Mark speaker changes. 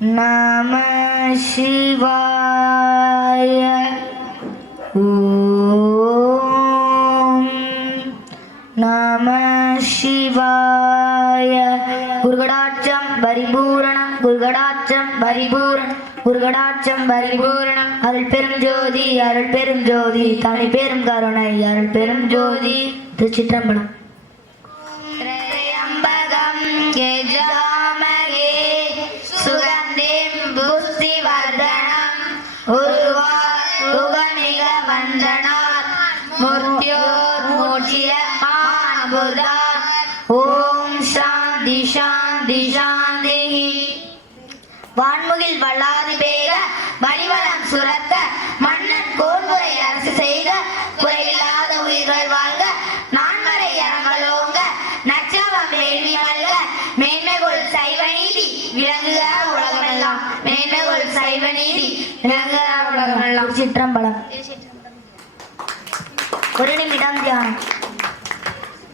Speaker 1: நம சிவாய ஓம் நம சிவாய குருகடாட்சம் பரிபூரணம் குருகடாட்சம் பரிபூரணம் குருகடாட்சம் பரிபூரணம் அருள் பெரும் ஜோதி அருள் பெரும் ஜோதி தனி பெரும் கருணை அருள் பெரும் ஜோதி திருச்சிற்றம்பலம். கண்டனார் முர்த்தியோர் மூச்சிய மானபுதார் ஓம் சாந்தி சாந்தி சாந்தி. வான்முகில் வல்லாதி பேக வழிவளம் சுரத்த மன்னன் கோர்முறை அரசு செய்த குறையில்லாத உயிர்கள் வாழ்க நான்மறை அறங்களோங்க நச்சவம் வேள்வி மல்க மேன்மைகொள் சைவ நீதி விலங்குக உலகமெல்லாம். மேன்மைகொள் சைவ நீதி விளங்குக உலகமெல்லாம். சிற்றம்பலம் கொடிநிமிடம் தியானம்